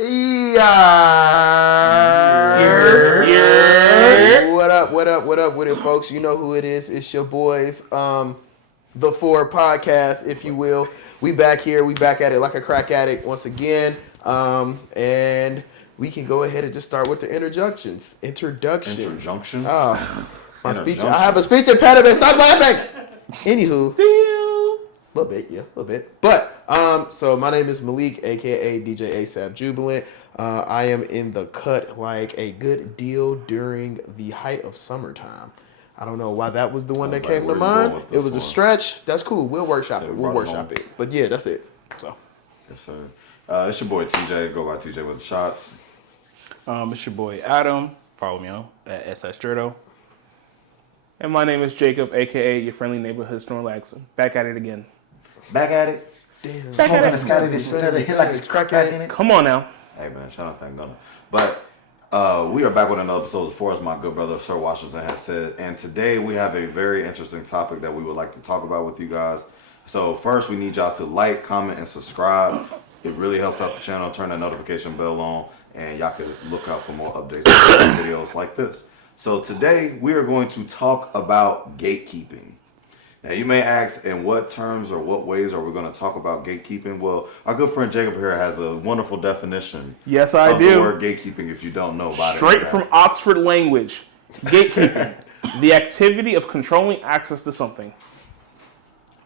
Yeah. What up with it, folks? You know who it is. It's your boys, the Four Podcast, if you will. We back here. We back at it like a crack addict once again. And we can go ahead and just start with the introductions. Interjunction? Oh, my speech. I have a speech impediment. Stop laughing. Anywho. A little bit. But, so my name is Malik, a.k.a. DJ ASAP Jubilant. I am in the cut like a good deal during the height of summertime. I don't know why that was the one that came to mind. It was a stretch. That's cool. We'll workshop it. But yeah, that's it. So. Yes, sir. It's your boy TJ. Go by TJ with the shots. It's your boy Adam. Follow me on at SS Jurdo. And my name is Jacob, a.k.a. your friendly neighborhood Snorlax. Back at it again. Back at it. Damn. Smoking the Scotty. This hit like a crack in it. Come on now. Hey, man. Shout out to Gunna. But we are back with another episode of For, as my good brother Sir Washington has said. And today we have a very interesting topic that we would like to talk about with you guys. So first, we need y'all to like, comment, and subscribe. It really helps out the channel. Turn the notification bell on, and y'all can look out for more updates and videos like this. So today, we are going to talk about gatekeeping. Now, you may ask, in what terms or what ways are we going to talk about gatekeeping? Well, our good friend Jacob here has a wonderful definition. Yes, I of do. The word gatekeeping, if you don't know about Straight from Oxford language. Gatekeeping. The activity of controlling access to something.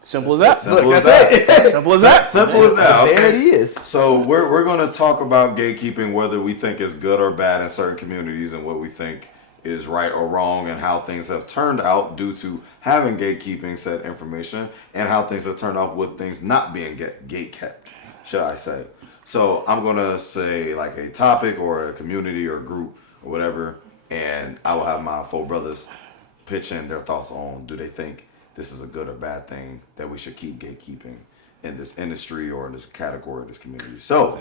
Simple as that. Simple as that. Simple as that. Simple as that. Okay. There it is. So we're going to talk about gatekeeping, whether we think it's good or bad in certain communities, and what we think is right or wrong, and how things have turned out due to having gatekeeping said information, and how things have turned out with things not being gate kept, should I say. So I'm going to say like a topic or a community or group or whatever, and I will have my four brothers pitch in their thoughts on, do they think this is a good or bad thing that we should keep gatekeeping in this industry or in this category, this community. So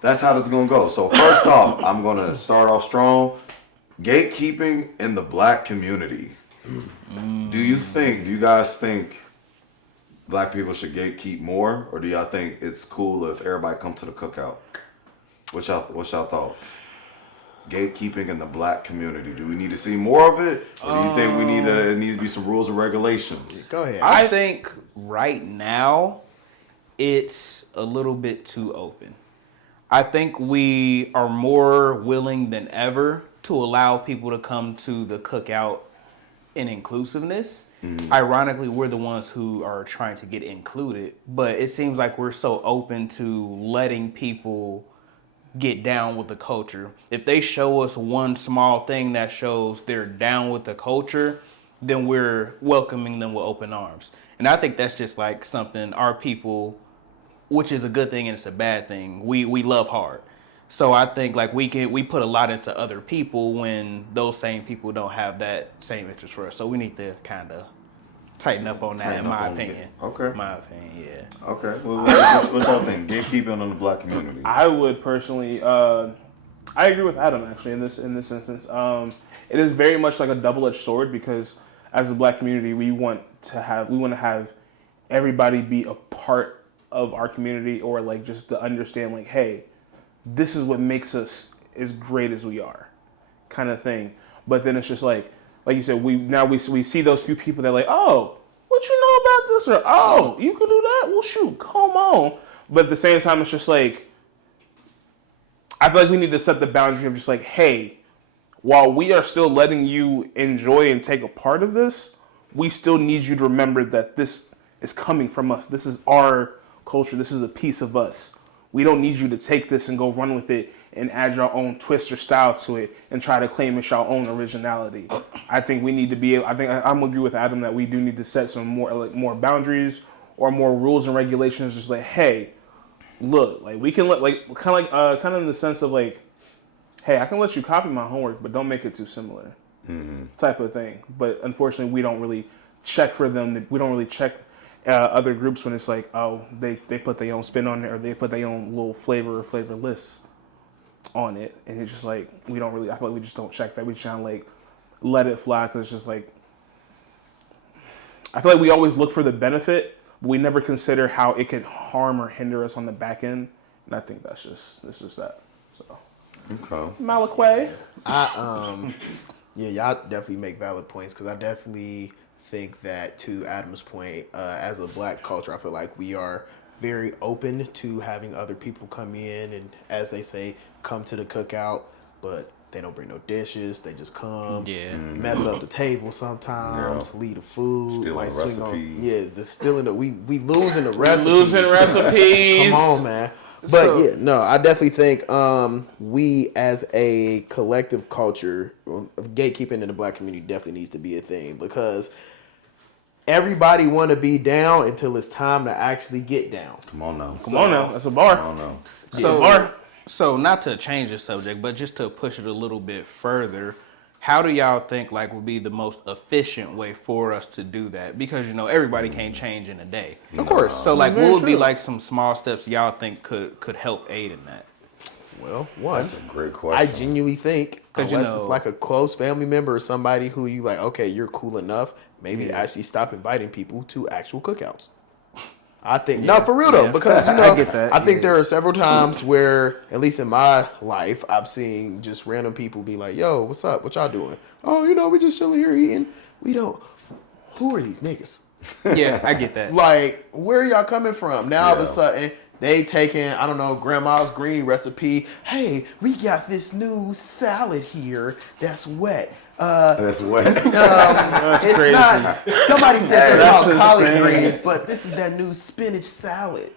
that's how this is going to go. So first off, I'm going to start off strong. Gatekeeping in the black community. Do you guys think black people should gatekeep more, or do y'all think it's cool if everybody come to the cookout? What's y'all thoughts? Gatekeeping in the black community. Do we need to see more of it, or do you think it needs to be some rules and regulations? Go ahead. I think right now it's a little bit too open. I think we are more willing than ever to allow people to come to the cookout in inclusiveness. Ironically, we're the ones who are trying to get included, but it seems like we're so open to letting people get down with the culture. If they show us one small thing that shows they're down with the culture, then we're welcoming them with open arms. And I think that's just like something our people, which is a good thing and it's a bad thing, we love hard. So I think like we put a lot into other people when those same people don't have that same interest for us. So we need to kind of tighten up on that, in my opinion. Okay. My opinion, yeah. Okay. Well, what y'all think? Gatekeeping on the black community. I would personally, I agree with Adam actually in this instance. It is very much like a double-edged sword because as a black community, we want to have everybody be a part of our community, or like just to understand like, hey, this is what makes us as great as we are, kind of thing. But then it's just like you said, we see those few people that are like, oh, what you know about this? Or, oh, you can do that? Well, shoot, come on. But at the same time, it's just like, I feel like we need to set the boundary of just like, hey, while we are still letting you enjoy and take a part of this, we still need you to remember that this is coming from us. This is our culture. This is a piece of us. We don't need you to take this and go run with it and add your own twist or style to it and try to claim it's your own originality. I think we need to be. I'm agree with Adam that we do need to set some more boundaries or more rules and regulations. Just like, hey, look, like we can let kind of in the sense of like, hey, I can let you copy my homework, but don't make it too similar, type of thing. But unfortunately, we don't really check for them. We don't really check other groups when it's like, oh, they put their own spin on it, or they put their own little flavor or flavorless on it, and it's just like we don't really. I feel like we just don't check that. We try and like let it fly because it's just like I feel like we always look for the benefit, but we never consider how it could harm or hinder us on the back end And I think that's just that. So, Okay. Malachi. Yeah, y'all definitely make valid points because I definitely think that, to Adam's point, as a black culture, I feel like we are very open to having other people come in and, as they say, come to the cookout, but they don't bring no dishes. They just come, mess up the table sometimes, leave the food, Stealing might swing on. recipes. Yeah, the stealing the we losing the recipes. Losing recipes. Come on, man. But yeah, no, I definitely think we as a collective culture, gatekeeping in the black community definitely needs to be a thing because everybody want to be down until it's time to actually get down. Come on now. Come on now. That's a bar. Come on now. So not to change the subject, but just to push it a little bit further, how do y'all think like would be the most efficient way for us to do that? Because everybody can't change in a day. Of course. So like, Very what would be true. like some small steps y'all think could help aid in that? Well, one, That's a great question. I genuinely think, 'Cause, unless it's like a close family member or somebody who you like, okay, you're cool enough, maybe actually stop inviting people to actual cookouts. I think, no, for real though, because I get that, I think there are several times where, at least in my life, I've seen just random people be like, yo, what's up? What y'all doing? Oh, we just chilling here eating. We don't, who are these niggas? Yeah, I get that. Like, where are y'all coming from? Now all of a Yeah. sudden, they taking, I don't know, grandma's green recipe. Hey, we got this new salad here that's wet. That's wet. It's crazy. not, somebody said they're That's called collard insane. greens, but this is that new spinach salad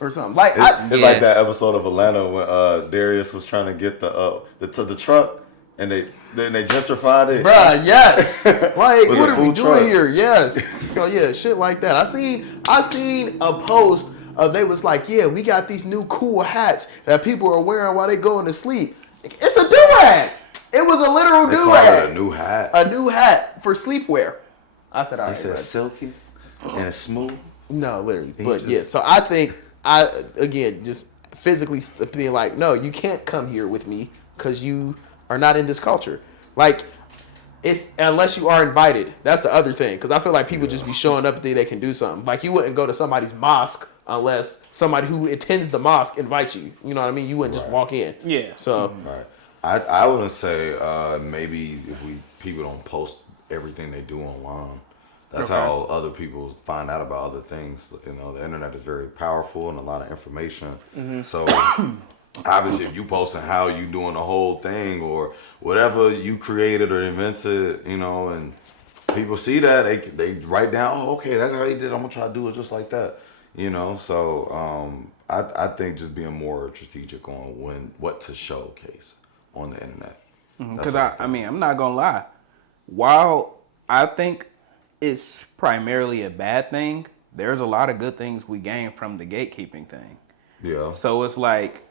or something. Like, It's like that episode of Atlanta when Darius was trying to get the truck and they gentrified it. bruh, yes. Like, With what a are we food doing truck. here? Yes. So yeah, shit like that. I seen a post they was like, yeah, we got these new cool hats that people are wearing while they going to sleep. It's a do-rag. It was a literal They call do-rag. it a new hat. A new hat for sleepwear. I said, all They right, said bud. silky and smooth. No, literally. He But just- yeah, so I think again, just physically being like, no, you can't come here with me because you are not in this culture. Like, it's unless you are invited. That's the other thing. Because I feel like people just be showing up and think they can do something. Like, you wouldn't go to somebody's mosque unless somebody who attends the mosque invites you. You know what I mean? You wouldn't just walk in. Yeah. So, Right. I wouldn't say maybe if people don't post everything they do online. That's how other people find out about other things. The internet is very powerful and a lot of information. So obviously, if you posting how you doing the whole thing or whatever you created or invented, and people see that, they write down, oh, okay, that's how he did it. I'm gonna try to do it just like that. So I think just being more strategic on what to showcase on the internet. Because I'm not gonna lie. While I think it's primarily a bad thing, there's a lot of good things we gain from the gatekeeping thing. Yeah. So it's like,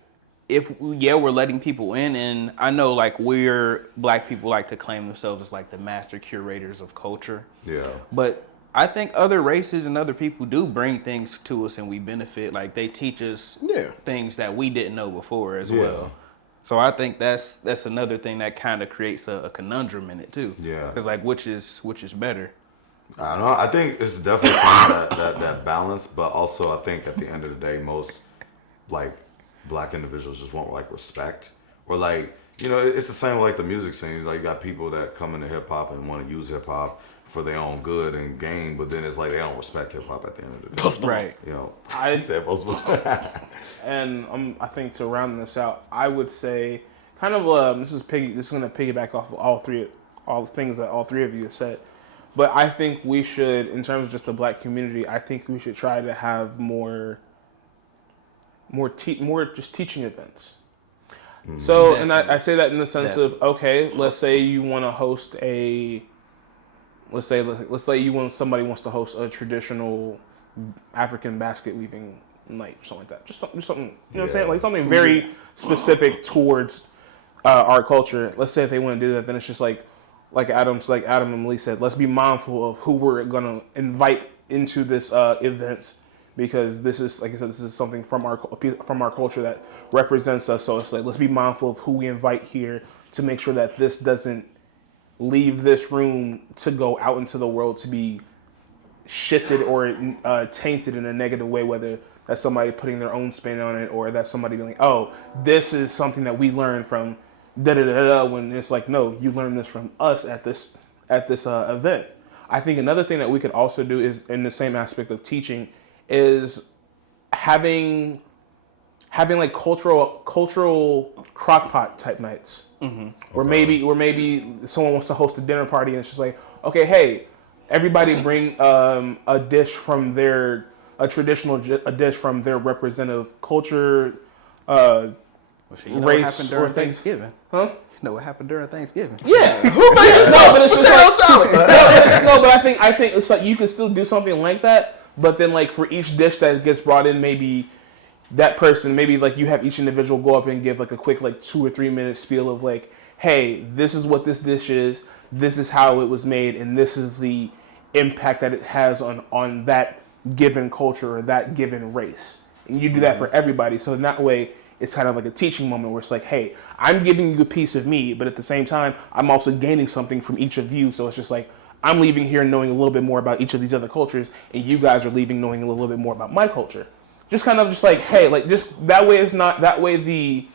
we're letting people in, and I know like black people like to claim themselves as like the master curators of culture. Yeah. But I think other races and other people do bring things to us and we benefit. Like they teach us things that we didn't know before as well. So I think that's another thing that kind of creates a conundrum in it too. Yeah. Because like which is better? I don't know. I think it's definitely that balance, but also I think at the end of the day, most like black individuals just want like respect or like it's the same with like the music scenes. Like you got people that come into hip hop and want to use hip hop for their own good and gain, but then it's like they don't respect hip hop at the end of the day. Right. I said Post Malone. And I think to round this out, I would say kind of this is going to piggyback off of all the things that all three of you have said. But I think we should, in terms of just the black community, I think we should try to have more just teaching events. So, and I say that in the sense of, okay, let's say you want to host let's say somebody wants to host a traditional African basket weaving night or something like that. Just something, you know what I'm saying? Like something very specific towards our culture. Let's say if they want to do that, then it's just like Adam and Malik said, let's be mindful of who we're gonna invite into this event, because this is, like I said, this is something from our culture that represents us. So it's like, let's be mindful of who we invite here to make sure that this doesn't leave this room to go out into the world to be shifted or tainted in a negative way, whether that's somebody putting their own spin on it, or that's somebody being like, oh, this is something that we learned from da da da da. When it's like, no, you learned this from us at this event. I think another thing that we could also do is in the same aspect of teaching is having like cultural crockpot type nights, where maybe someone wants to host a dinner party and it's just like, okay, hey, everybody bring a dish from a dish from their representative culture, race, or Thanksgiving. Huh? You know what happened during Thanksgiving? Yeah, who made this? No, but it's just like, but I think it's like you can still do something like that, but then like for each dish that gets brought in, maybe that person, maybe like you have each individual go up and give like a quick like 2 or 3 minute spiel of like, hey, this is what this dish is, this is how it was made, and this is the impact that it has on that given culture or that given race. And you do that for everybody, so in that way it's kind of like a teaching moment where it's like, hey, I'm giving you a piece of me, but at the same time I'm also gaining something from each of you. So it's just like I'm leaving here knowing a little bit more about each of these other cultures, and you guys are leaving knowing a little bit more about my culture. Just kind of just like, hey, like just that way the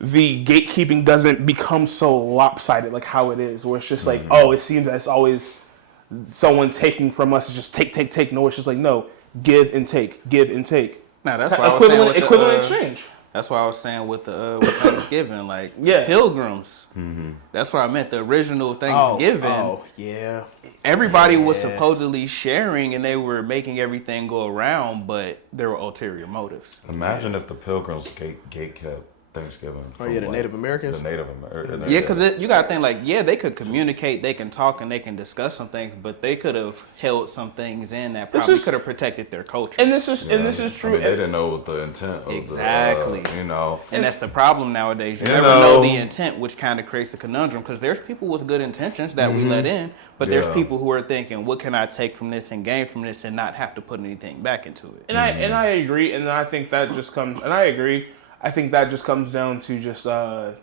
gatekeeping doesn't become so lopsided like how it is, where it's just like, oh, it seems that it's always someone taking from us. It's just take. No, it's just like, no, give and take. Now that's why I was saying with equivalent exchange. That's why I was saying with the with Thanksgiving, like Pilgrims. That's what I meant. The original Thanksgiving. Oh yeah. Everybody was supposedly sharing, and they were making everything go around, but there were ulterior motives. Imagine if the Pilgrims gate kept Thanksgiving. Oh yeah, the Native Americans. The Native Americans. Yeah, because you got to think like, yeah, they could communicate, they can talk, and they can discuss some things, but they could have held some things in that probably could have protected their culture. And this is true. I mean, they didn't know what the intent of exactly. And that's the problem nowadays. You never know the intent, which kind of creates a conundrum, because there's people with good intentions that we let in, but there's people who are thinking, what can I take from this and gain from this and not have to put anything back into it. And I agree, and I think that just comes, and I agree. I think that just comes down to just the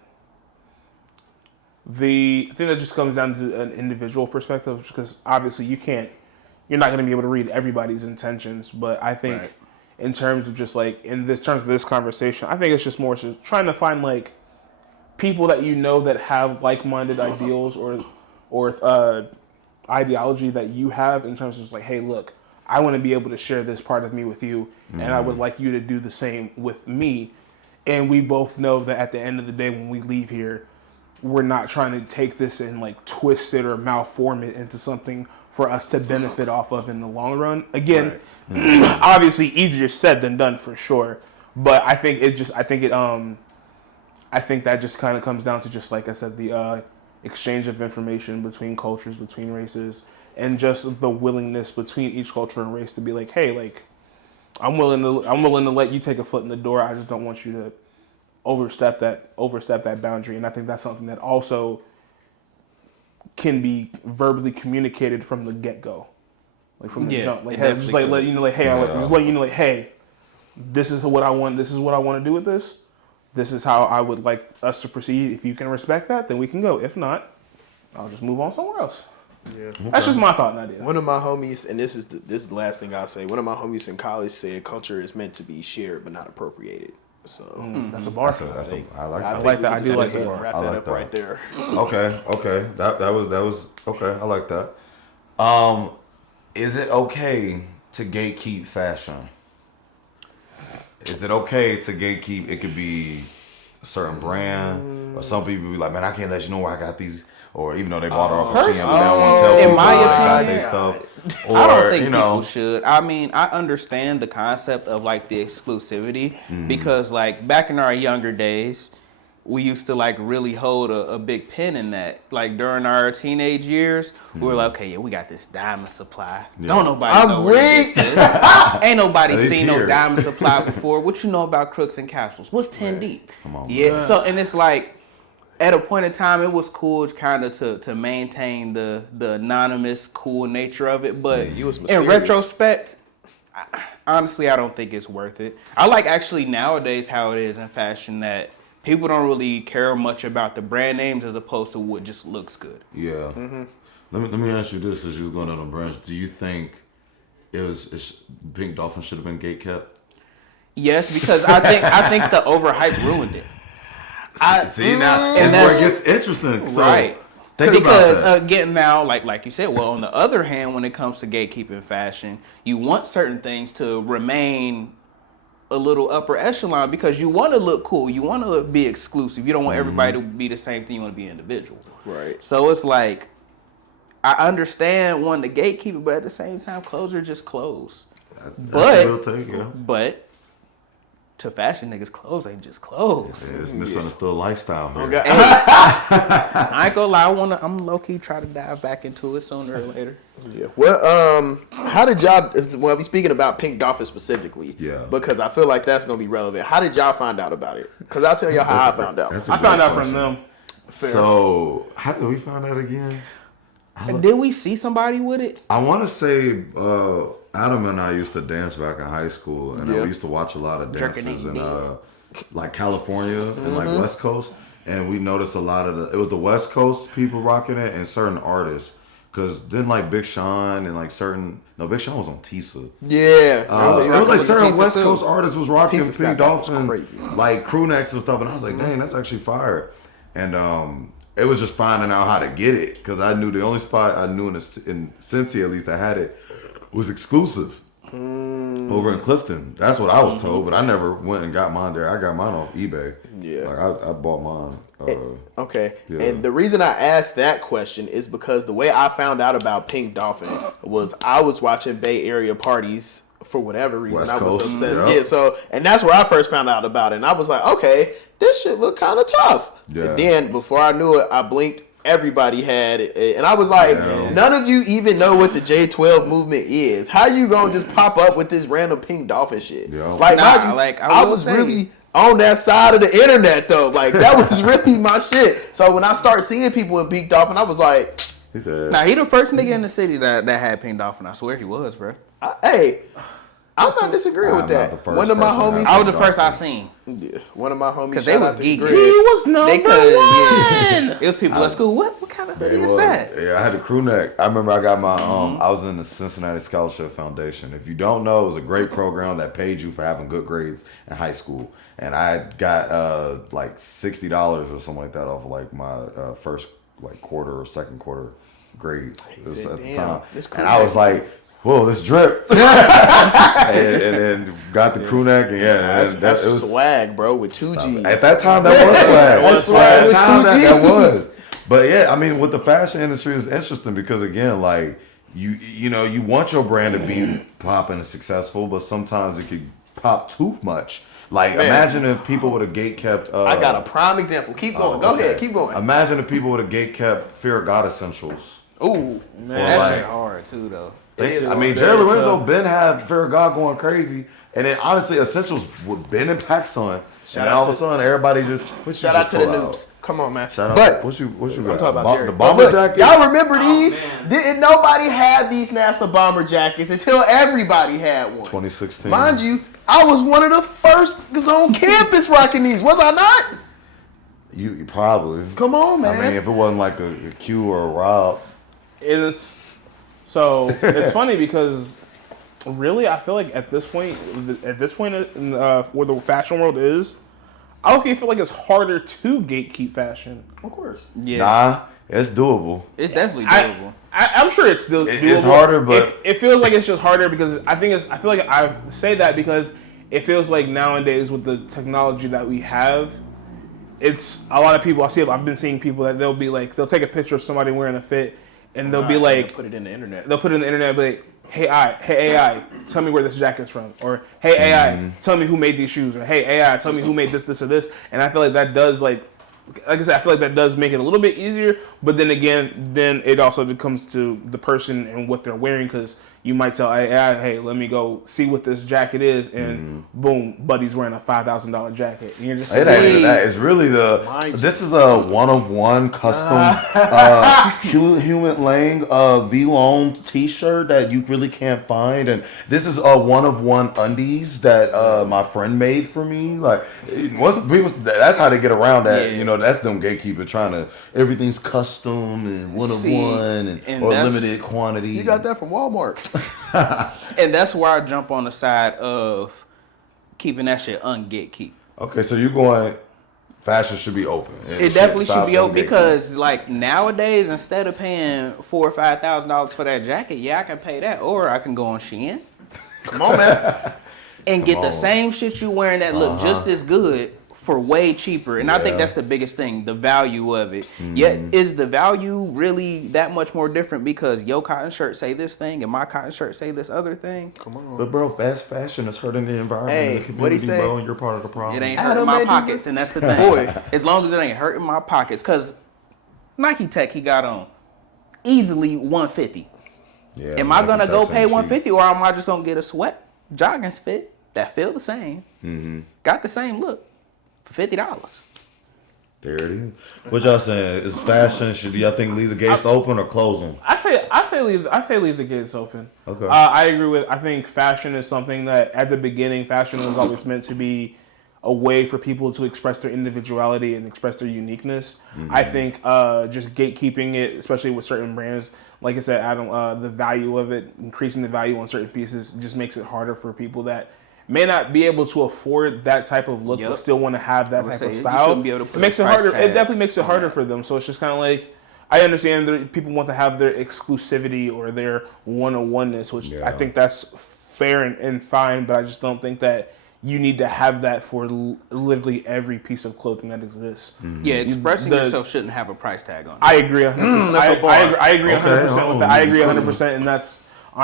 thing that just comes down to an individual perspective, because obviously you're not going to be able to read everybody's intentions. But I think in terms of just like terms of this conversation, I think it's just more just trying to find like people that you know that have like-minded ideals or ideology that you have, in terms of just like, hey, look, I want to be able to share this part of me with you, and I would like you to do the same with me. And we both know that at the end of the day, when we leave here, we're not trying to take this and like twist it or malform it into something for us to benefit off of in the long run. Again, obviously easier said than done for sure. But I think that just kind of comes down to, just like I said, the exchange of information between cultures, between races, and just the willingness between each culture and race to be like, hey, like, I'm willing to let you take a foot in the door. I just don't want you to overstep that boundary. And I think that's something that also can be verbally communicated from the get-go, like from the jump. Like, hey, just like let you know, like, hey, just let you know, like, hey, this is what I want. This is what I want to do with this. This is how I would like us to proceed. If you can respect that, then we can go. If not, I'll just move on somewhere else. Yeah, that's just my thought and idea. One of my homies, and this is the last thing I'll say. One of my homies in college said culture is meant to be shared but not appropriated. So that's a bar. I like that. I do like that. Wrap that up right there. Okay. That was okay. I like that. Is it okay to gatekeep fashion? Is it okay to gatekeep? It could be a certain brand, or some people be like, man, I can't let you know where I got these. Or even though they bought it off of Shein, they don't want to tell people where they got their stuff. Or, I don't think people should. I mean, I understand the concept of like the exclusivity, because like back in our younger days, we used to like really hold a big pin in that. Like during our teenage years, we were like, okay, yeah, we got this diamond supply. Yeah. Don't nobody know where to get this. Ain't nobody seen no diamond supply before. What you know about Crooks and Castles? What's 10 deep? Come on, yeah. Man. So, and it's like, at a point in time, it was cool kind of to maintain the anonymous, cool nature of it. But in retrospect, honestly, I don't think it's worth it. I like actually nowadays how it is in fashion that people don't really care much about the brand names as opposed to what just looks good. Yeah. Let me ask you this, as you was going on the brands. Do you think Pink Dolphin should have been gate kept? Yes, because I think the overhype ruined it. See now, and that's where that's it gets interesting. So, right. Think Because about that. again, now, like you said, well, on the other hand, when it comes to gatekeeping fashion, you want certain things to remain a little upper echelon because you want to look cool. You want to be exclusive. You don't want everybody to be the same thing. You want to be individual. Right. So it's like, I understand wanting to gatekeep it, but at the same time, clothes are just clothes. That's a real take, yeah. But to fashion niggas, clothes ain't just clothes. Yeah, it's misunderstood lifestyle, man. Okay. I ain't gonna lie, I'm low key try to dive back into it sooner or later. Yeah. Well, how did y'all? Well, we speaking about Pink Dolphin specifically. Yeah. Because I feel like that's gonna be relevant. How did y'all find out about it? Because I'll tell y'all how I found out. That's a I great found out question. from them. So how did we find out again? And did we see somebody with it? I want to say Adam and I used to dance back in high school, and Yeah. we used to watch a lot of dances Jerking in like California and like West Coast, and we noticed a lot of it was the West Coast people rocking it and certain artists. Cause then like Big Sean and like Big Sean was on Tisa. Yeah. It was like certain Tisa West too. Coast artists was rocking Tisa Pink Scott, that was Dolphin, crazy. like crew necks and stuff, and I was like, dang, that's actually fire. And it was just finding out how to get it, because I knew the only spot I knew in Cincy at least that had it was exclusive over in Clifton. That's what I was told, but I never went and got mine there. I got mine off eBay. Yeah. Like I bought mine. Okay. Yeah. And the reason I asked that question is because the way I found out about Pink Dolphin was I was watching Bay Area parties for whatever reason. West I was Coast, obsessed. yeah. Yeah. So, and that's where I first found out about it. And I was like, okay, this shit look kind of tough. Yeah. And then before I knew it, I blinked. Everybody had it. And I was like, none of you even know what the J12 movement is. How you gonna just pop up with this random Pink Dolphin shit? Yeah. Like, Nah, mind you, like, I I will was say- really on that side of the internet though. Like, that was really my shit. So when I start seeing people in Pink Dolphin, I was like, He said, Nah, he the first nigga in the city that had Pink Dolphin. I swear he was, bro. hey, I'm not disagreeing with I'm not that. the first One of my person homies, to I was the Dolphin. first I seen. yeah, one of my homies, Because they shout was out to geeky. Greg. was number Yeah. It was people at school. What kind of hoodie is that? Yeah, I had a crew neck. I remember I got my I was in the Cincinnati Scholarship Foundation. If you don't know, it was a great program that paid you for having good grades in high school. And I got like $60 or something like that off of like my first like quarter or second quarter grades. It was said, at the "Damn, time. this crew And I was neck." like, whoa, this drip. and then got the crew neck, and That's it was swag, bro, with two G's. at that time, that was swag. That's swag At with that time, 2 that Gs. was. But yeah, I mean, with the fashion industry, it's interesting because again, like you know, you want your brand to be popping and successful, but sometimes it could pop too much. Like, Man. imagine if people would have gate kept. I got a prime example. Keep going. Go ahead. Keep going. Imagine if people would have gate kept Fear of God essentials. Ooh, Or That like- shit hard too, though. I mean, Jerry Lorenzo been had Fear of God going crazy, and then honestly, essentials would been in PacSun, Shout and out all of to- a sudden, everybody just shout out to the noobs. Come on, man. Shout out. But What you I'm got? talking about Jerry. The But bomber look, jacket. y'all remember these? man. Didn't nobody have these NASA bomber jackets until everybody had one. 2016. Mind you, I was one of the first on campus rocking these. Was I not? You probably. Come on, man. I mean, if it wasn't like a Q or a Rob. It's so it's funny because really I feel like at this point in where the fashion world is, I don't feel like it's harder to gatekeep fashion. Of course. Yeah, Nah, it's doable. it's definitely doable. I'm sure it's still It's doable. harder, but- it feels like it's just harder because I feel like I say that because it feels like nowadays with the technology that we have, it's a lot of people. I've been seeing people that they'll be like, they'll take a picture of somebody wearing a fit, and they'll be like, put it in the internet. they'll put it in the internet and be like, hey AI, tell me where this jacket's from. Or, hey AI, tell me who made these shoes. Or, hey AI, tell me who made this, or this. And I feel like that does, like I said, I feel like that does make it a little bit easier. But then again, then it also comes to the person and what they're wearing, because you might tell AI, hey, let me go see what this jacket is. And boom, buddy's wearing a $5,000 jacket. And you're just It ain't even that. It's really Mind this is a one-of-one custom Human Lang V-Lone t-shirt that you really can't find, and this is a one-of-one undies that my friend made for me. Like, once people, that's how they get around that. Yeah. You know, that's them gatekeeper trying to everything's custom and one-of-one and or that's- limited quantity. You got that from Walmart. And that's where I jump on the side of keeping that shit un-gatekeep. Okay, so you're going. Fashion should be open. It definitely should be open because, like, nowadays, instead of paying $4,000 or $5,000 for that jacket, yeah, I can pay that, or I can go on Shein. Come on, man. And get the same shit you wearing that look just as good for way cheaper. And I think that's the biggest thing, the value of it. Yet, is the value really that much more different because your cotton shirt say this thing and my cotton shirt say this other thing? Come on. But bro, fast fashion is hurting the environment and the community, what'd he say? bro, and you're part of the problem. It ain't hurting my pockets, and that's the thing. Boy. As long as it ain't hurting my pockets, because Nike Tech he got on easily $150. Yeah, Am I gonna go pay cheap. $150 or am I just gonna get a sweat jogging fit that feel the same, got the same look for $50? There it is. What y'all saying? Is fashion? Should y'all think leave the gates open or close them? I say leave the gates open. Okay. I agree with. I think fashion is something that at the beginning, fashion was always meant to be a way for people to express their individuality and express their uniqueness. I think just gatekeeping it, especially with certain brands, like I said, Adam, the value of it, increasing the value on certain pieces, just makes it harder for people that may not be able to afford that type of look, but still want to have that type of style. It makes it harder. It definitely makes it harder for them. So it's just kind of like, I understand that people want to have their exclusivity or their one-on-oneness, which I think that's fair and fine, but I just don't think that you need to have that for literally every piece of clothing that exists. Yeah, expressing yourself shouldn't have a price tag on it. I agree 100%. I agree 100% with that. I agree 100%, and that's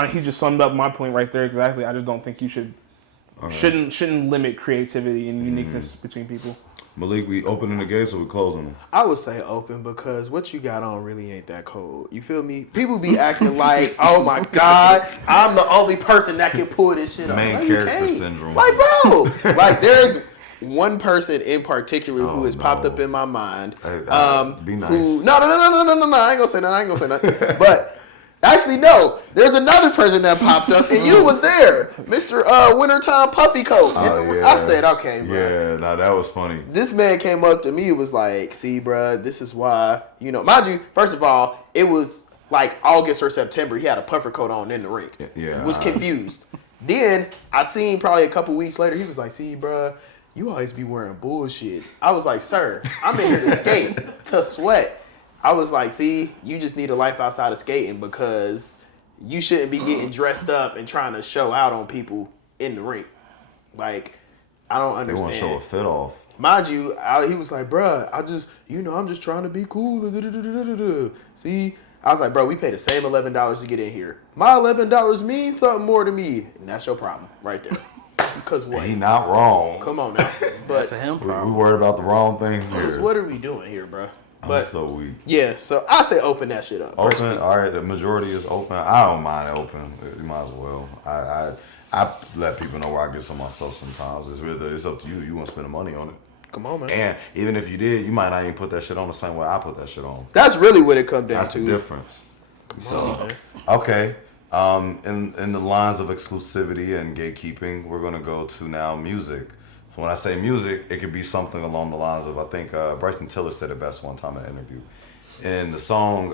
he just summed up my point right there exactly. I just don't think you shouldn't limit creativity and uniqueness between people. Malik, we opening the gates or we closing them? I would say open because what you got on really ain't that cold. You feel me? People be acting like, oh my God, I'm the only person that can pull this shit off. Main character syndrome. Like, bro, like there's one person in particular who has popped up in my mind. Be nice. Who, no, I ain't gonna say nothing. But actually, no. There's another person that popped up, and you was there, Mr. Wintertime Puffy Coat. I said, okay, bro. Yeah, nah, that was funny. This man came up to me and was like, see, bro, this is why, mind you, first of all, it was like August or September. He had a puffer coat on in the ring. Yeah. Was confused. Then I seen probably a couple weeks later, he was like, see, bro, you always be wearing bullshit. I was like, sir, I'm in here to skate, to sweat. I was like, see, you just need a life outside of skating because you shouldn't be getting dressed up and trying to show out on people in the ring. Like, I don't understand. They want to show a fit off. Mind you, he was like, bruh, I'm just trying to be cool. See, I was like, bro, we paid the same $11 to get in here. My $11 means something more to me. And that's your problem right there. Because what? He not wrong. Come on now. But That's a him problem. We worried about the wrong things here. what are we doing here, bro? But so weak. Yeah, so I say open that shit up. Open, personally. all right. The majority is open. I don't mind it open. You might as well. I let people know where I get some of my stuff sometimes. It's up to you. You want to spend the money on it. Come on, man. And even if you did, you might not even put that shit on the same way I put that shit on. That's really what it comes down That's to. the difference. Come on, man. Okay. In the lines of exclusivity and gatekeeping, we're gonna go to now music. So when I say music, it could be something along the lines of, I think Bryson Tiller said it best one time in an interview. In the song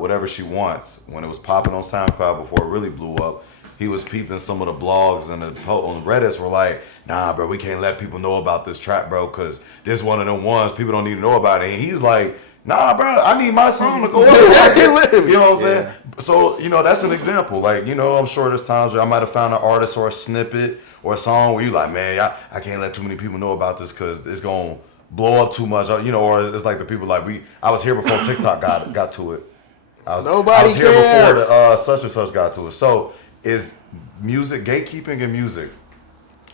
Whatever She Wants, when it was popping on SoundCloud before it really blew up, he was peeping some of the blogs and on Reddit were like, nah, bro, we can't let people know about this trap, bro, because this one of them ones people don't need to know about it. And he's like, nah, bro, I need my song to go up. You know what I'm saying? So, that's an example. Like, I'm sure there's times where I might have found an artist or a snippet or a song where you like, man, I can't let too many people know about this because it's going to blow up too much. Or it's like the people like, I was here before TikTok got to it. I was here before such and such got to it. So is music, gatekeeping and music,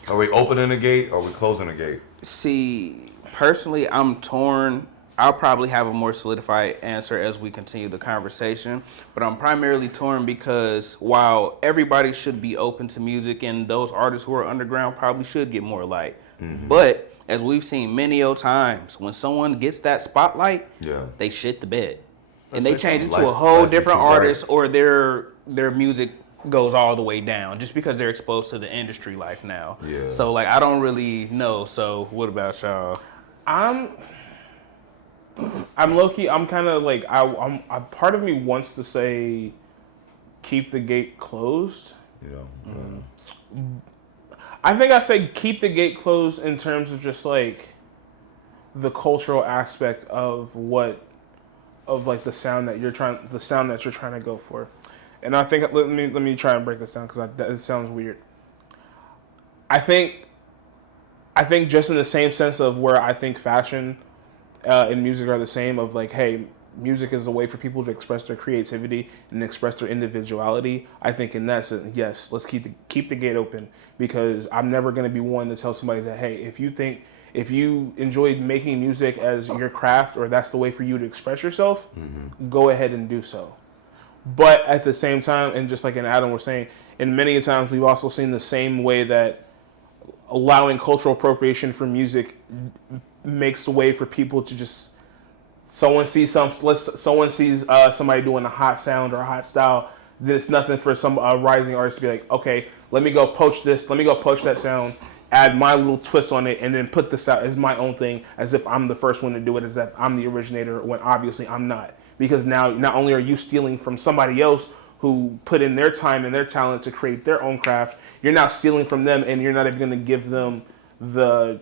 are we opening the gate or are we closing the gate? See, personally, I'm torn. I'll probably have a more solidified answer as we continue the conversation, but I'm primarily torn because while everybody should be open to music and those artists who are underground probably should get more light, but as we've seen many times, when someone gets that spotlight, they shit the bed. And they change it to a whole different artist or their music goes all the way down just because they're exposed to the industry life now. Yeah. So I don't really know. So what about y'all? I'm low-key, I'm kind of like, I'm part of me wants to say keep the gate closed. Yeah. I think I say keep the gate closed in terms of just like the cultural aspect of the sound that you're trying to go for. And I think let me try and break this down because it sounds weird. I think just in the same sense of where I think fashion and music are the same, of like, hey, music is a way for people to express their creativity and express their individuality. I think in that sense, yes, let's keep the gate open, because I'm never going to be one to tell somebody that, hey, if you enjoy making music as your craft, or that's the way for you to express yourself, go ahead and do so. But at the same time, and just like in Adam was saying, and many times we've also seen the same way that allowing cultural appropriation for music makes the way for people to just, someone sees somebody doing a hot sound or a hot style, then it's nothing for some rising artist to be like, okay, let me go poach that sound, add my little twist on it, and then put this out as my own thing, as if I'm the first one to do it, as if I'm the originator, when obviously I'm not. Because now, not only are you stealing from somebody else who put in their time and their talent to create their own craft, you're now stealing from them, and you're not even going to give them the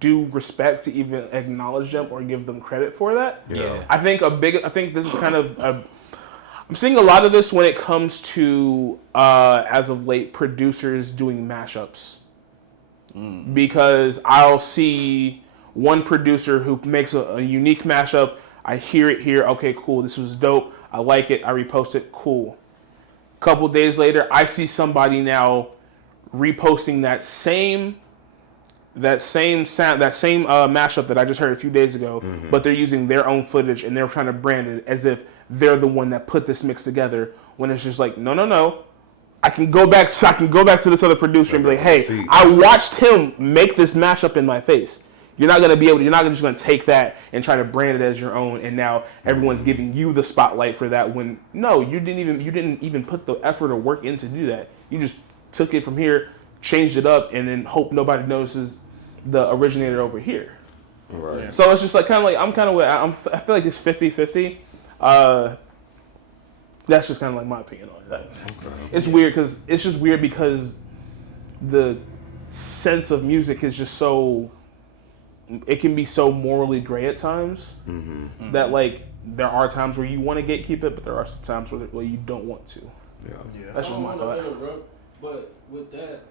due respect to even acknowledge them or give them credit for that. Yeah. I think this is kind of I'm seeing a lot of this when it comes to as of late producers doing mashups. Because I'll see one producer who makes a unique mashup. I hear it here. Okay, cool. This was dope. I like it. I repost it. Cool. Couple days later, I see somebody now reposting that same mashup that I just heard a few days ago, but they're using their own footage and they're trying to brand it as if they're the one that put this mix together. When it's just like, no. I can go back to this other producer and be like, hey, I watched him make this mashup in my face. You're not just gonna take that and try to brand it as your own, and now everyone's giving you the spotlight for that, when no, you didn't even put the effort or work in to do that. You just took it from here, changed it up, and then hope nobody notices the originator over here. Right. Yeah. So it's just like I feel like it's 50-50. That's just kind of like my opinion on that. Okay. It's weird because the sense of music is just so, it can be so morally gray at times that like there are times where you want to gatekeep it, but there are times where you don't want to. Yeah. That's just my thought. But with that,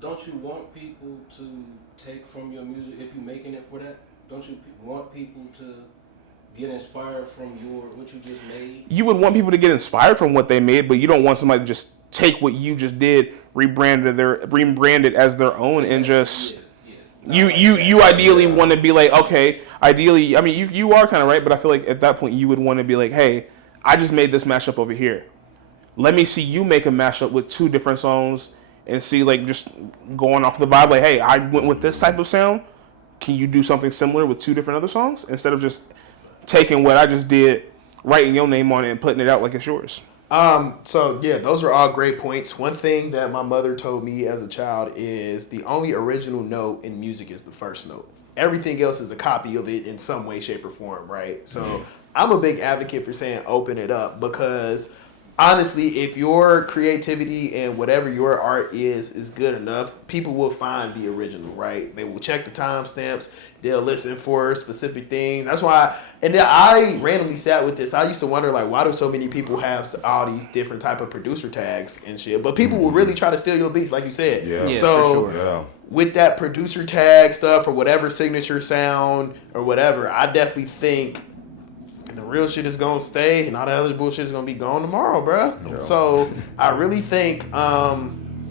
don't you want people to take from your music if you're making it for that? Don't you want people to get inspired from what you just made? You would want people to get inspired from what they made, but you don't want somebody to just take what you just did, rebrand it as their own, and just you ideally want to be like, okay, ideally, I mean, you are kind of right, but I feel like at that point you would want to be like, hey, I just made this mashup over here. Let me see you make a mashup with two different songs and see, like, just going off the vibe, like, hey, I went with this type of sound. Can you do something similar with two different other songs instead of just taking what I just did, writing your name on it, and putting it out like it's yours? So yeah, those are all great points. One thing that my mother told me as a child is the only original note in music is the first note. Everything else is a copy of it in some way, shape, or form, right? So I'm a big advocate for saying open it up, because honestly, if your creativity and whatever your art is good enough, people will find the original, right? They will check the timestamps. They'll listen for specific things. That's why, and then I randomly sat with this. I used to wonder, like, why do so many people have all these different type of producer tags and shit? But people will really try to steal your beats, like you said. Yeah, so for sure. Yeah. With that producer tag stuff or whatever signature sound or whatever, I definitely think the real shit is gonna stay, and all the other bullshit is gonna be gone tomorrow, bro. Yeah. So I really think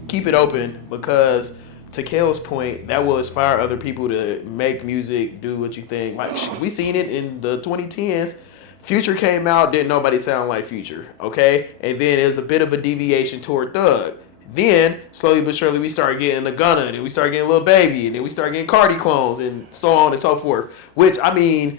keep it open, because to Kale's point, that will inspire other people to make music, do what you think. Like, we seen it in the 2010s. Future came out, didn't nobody sound like Future, okay? And then it was a bit of a deviation toward Thug. Then, slowly but surely, we started getting the Gunna, and then we started getting Lil Baby, and then we started getting Cardi clones, and so on and so forth. Which, I mean,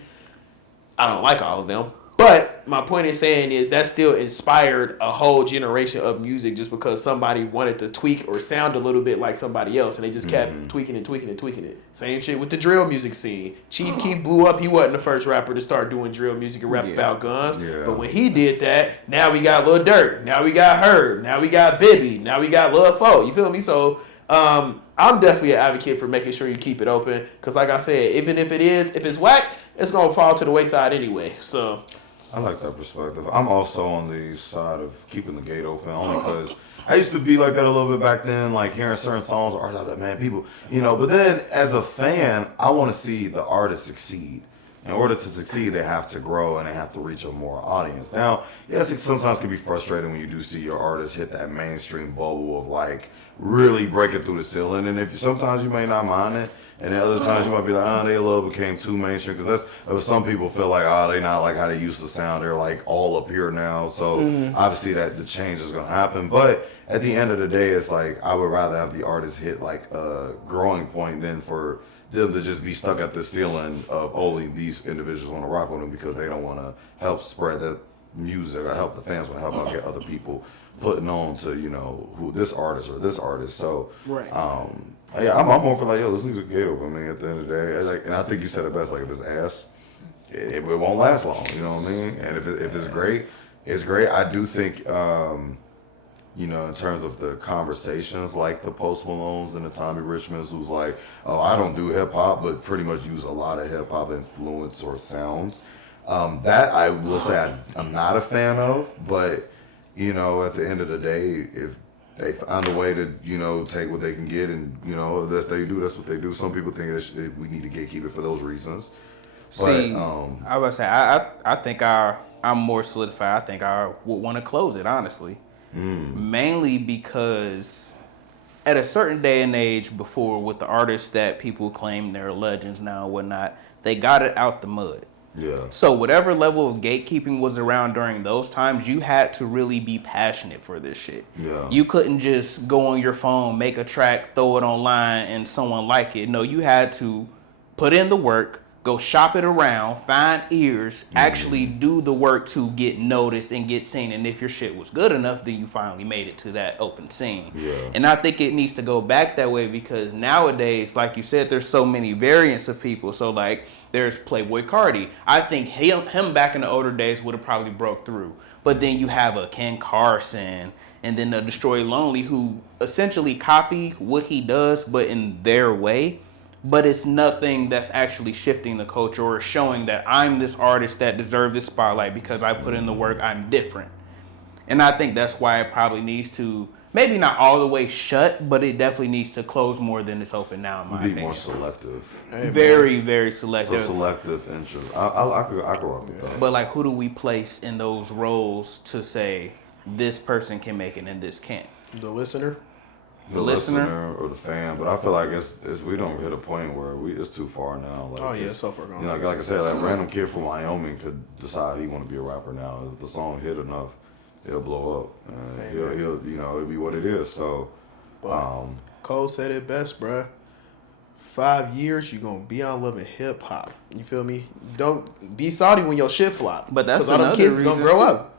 I don't like all of them, but But my point in saying is that still inspired a whole generation of music just because somebody wanted to tweak or sound a little bit like somebody else, and they just kept tweaking it. Same shit with the drill music scene. Chief Keef blew up. He wasn't the first rapper to start doing drill music and rap about guns. Yeah. But when he did that, now we got Lil Durk. Now we got Herb. Now we got Bibby. Now we got Lil Fo. You feel me? So I'm definitely an advocate for making sure you keep it open. Because like I said, even if it's whack, it's going to fall to the wayside anyway. So I like that perspective. I'm also on the side of keeping the gate open only because I used to be like that a little bit back then, like hearing certain songs, artists like, man, people, but then as a fan, I want to see the artist succeed. In order to succeed, they have to grow and they have to reach a more audience. Now, yes, it sometimes can be frustrating when you do see your artist hit that mainstream bubble of like really breaking through the ceiling. And sometimes you may not mind it, and then other times you might be like, they a little became too mainstream. Because some people feel like, they not like how they used to sound. They're like all up here now. So obviously that the change is going to happen. But at the end of the day, it's like I would rather have the artist hit like a growing point than for them to just be stuck at the ceiling of only these individuals want to rock with them because they don't want to help spread the music or help the fans or help out get other people putting on to who this artist or this artist. So Right. I'm more for like let's leave the gate open. I mean, at the end of the day, and I think you said it best. Like if it's ass, it won't last long. You know what I mean? And if it's great, it's great. I do think. In terms of the conversations like the Post Malones and the Tommy Richmonds, who's like, I don't do hip hop, but pretty much use a lot of hip hop influence or sounds. That I will say I'm not a fan of, but at the end of the day, if they find a way to take what they can get, and that's what they do. Some people think that we need to gatekeep it for those reasons. See, but, I would say I think I'm more solidified. I think I would want to close it, honestly. Mainly because at a certain day and age before, with the artists that people claim they're legends now and whatnot, they got it out the mud. Yeah. So whatever level of gatekeeping was around during those times, you had to really be passionate for this shit. Yeah. You couldn't just go on your phone, make a track, throw it online, and someone like it. No, you had to put in the work, go shop it around, find ears, actually do the work to get noticed and get seen. And if your shit was good enough, then you finally made it to that open scene. Yeah. And I think it needs to go back that way because nowadays, like you said, there's so many variants of people. So like there's Playboy Cardi. I think him back in the older days would have probably broke through. But then you have a Ken Carson and then a Destroy Lonely who essentially copy what he does, but in their way. But it's nothing that's actually shifting the culture or showing that I'm this artist that deserves this spotlight because I put in the work, I'm different. And I think that's why it probably needs to, maybe not all the way shut, but it definitely needs to close more than it's open now, in my Be opinion. more selective. Very, very selective. So selective interest. I could rock with that. But like, who do we place in those roles to say this person can make it and this can't? the listener. The listener or the fan, but I feel like it's we don't hit a point where it's too far now. Like So far gone. Like I said, like a random kid from Wyoming could decide he want to be a rapper now. If the song hit enough, it'll blow up. And he'll it'll be what it is. So, Cole said it best, bruh. 5 years, you're gonna be on loving hip hop. You feel me? Don't be salty when your shit flop. But that's all them another kids is gonna reason, grow too. up.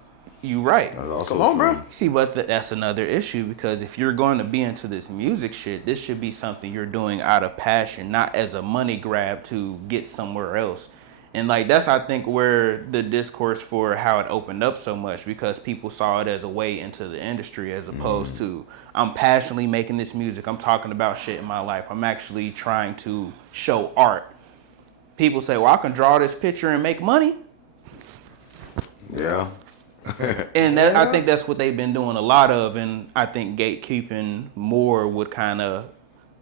You right. Come on, bro. See, but that's another issue because if you're going to be into this music shit, this should be something you're doing out of passion, not as a money grab to get somewhere else. And like that's I think where the discourse for how it opened up so much because people saw it as a way into the industry as opposed to I'm passionately making this music. I'm talking about shit in my life. I'm actually trying to show art. People say, well, I can draw this picture and make money. Yeah. And I think that's what they've been doing a lot of, and I think gatekeeping more would kind of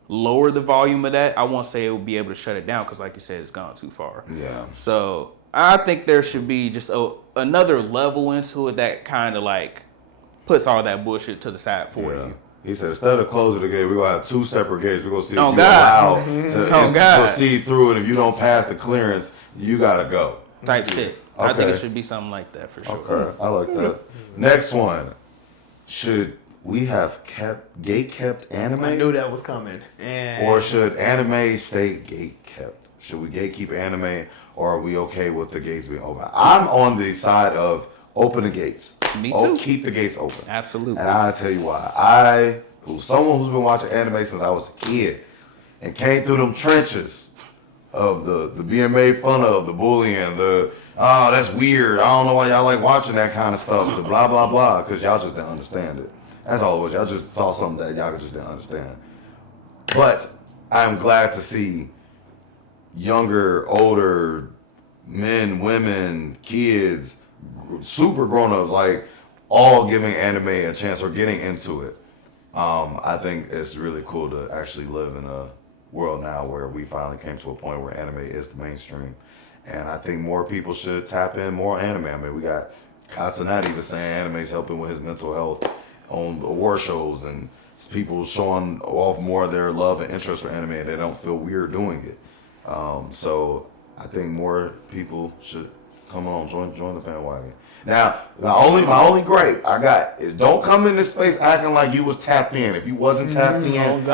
lower the volume of that. I won't say it would be able to shut it down because, like you said, it's gone too far. Yeah. So I think there should be just another level into it that kind of like puts all that bullshit to the side for you. He said, instead of closing the gate, we're going to have 2 separate gates. We're going to see if Oh, you're God. allowed to proceed through, and if you don't pass the clearance, you got to go. Type shit. I think it should be something like that for sure. Okay, I like that. Next one. Should we have kept anime? I knew that was coming. And Or should anime stay gate kept? Should we gatekeep anime, or are we okay with the gates being open? I'm on the side of open the gates. Me too. Keep the gates open. Absolutely. And I'll tell you why. Who's someone who's been watching anime since I was a kid and came through them trenches of the being made fun of, the bullying, that's weird. I don't know why y'all like watching that kind of stuff, to blah, blah, blah, because y'all just didn't understand it. That's all it was. Y'all just saw something that y'all just didn't understand. But I'm glad to see younger, older men, women, kids, super grown-ups, like all giving anime a chance or getting into it. I think it's really cool to actually live in a world now where we finally came to a point where anime is the mainstream. And I think more people should tap in more anime. I mean, we got Casanati even saying anime's helping with his mental health on award shows, and people showing off more of their love and interest for anime, and they don't feel weird doing it. So I think more people should come on, join the bandwagon. Now, my only gripe I got is don't come in this space acting like you was tapped in. If you wasn't tapped in,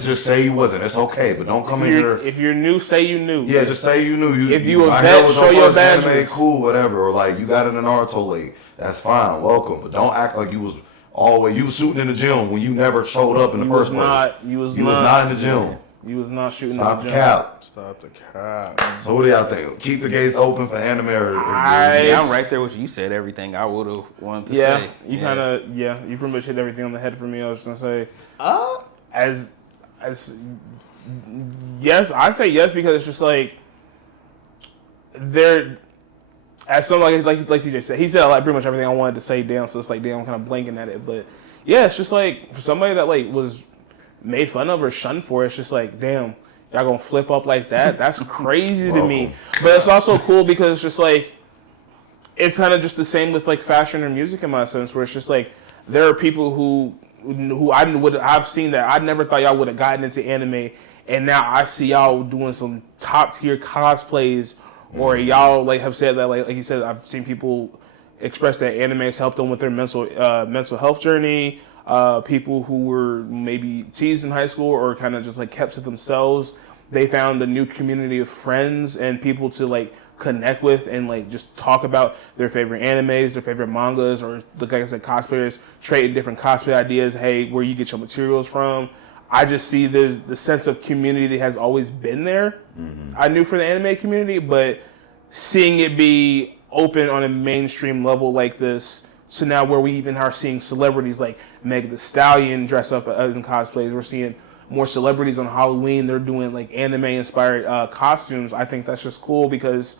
just say you wasn't. It's okay, but don't come in here. If you're new, say you knew. Yeah, just say you knew. If you a vet, show your badges. Anime, cool, whatever. Or like you got in an Naruto late. That's fine, welcome. But don't act like you was always shooting in the gym when you never showed up in the first place. You was not in the gym. You was not shooting. Stop the cap. Stop the cap. So what do y'all think? Keep the gates open for anime or I'm right there with you. You said everything I would have wanted to say. You pretty much hit everything on the head for me. I was gonna say, as yes, I say yes because it's just like there. As some like CJ said, he said like pretty much everything I wanted to say down. So it's like damn, I'm kind of blanking at it. But yeah, it's just like for somebody that like was made fun of or shunned for, it's just like damn, y'all gonna flip up like that? That's crazy to me. But it's also cool because it's just like it's kind of just the same with like fashion or music in my sense, where it's just like there are people who I've seen that I never thought y'all would have gotten into anime, and now I see y'all doing some top tier cosplays. Or y'all like have said that like you said, I've seen people express that anime has helped them with their mental health journey. People who were maybe teased in high school or kind of just like kept to themselves, they found a new community of friends and people to like connect with and like just talk about their favorite animes, their favorite mangas, or like I said, cosplayers trading different cosplay ideas. Hey, where you get your materials from. I just see there's the sense of community that has always been there. Mm-hmm. I knew for the anime community, but seeing it be open on a mainstream level like this, so now where we even are seeing celebrities like Meg Thee Stallion dress up as in cosplays, we're seeing more celebrities on Halloween. They're doing like anime-inspired costumes. I think that's just cool because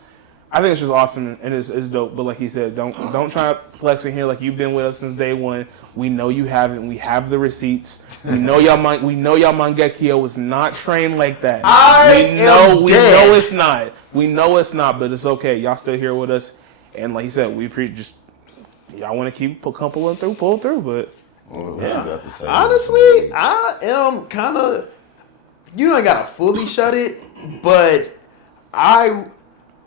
I think it's just awesome and it's dope. But like he said, don't try to flex in here like you've been with us since day one. We know you haven't. We have the receipts. We know y'all Mangekyo was not trained like that. We know it's not. We know it's not, but it's okay. Y'all still here with us. And like he said, we just y'all want to keep pulling through, but honestly, I am kind of I gotta fully shut it, but I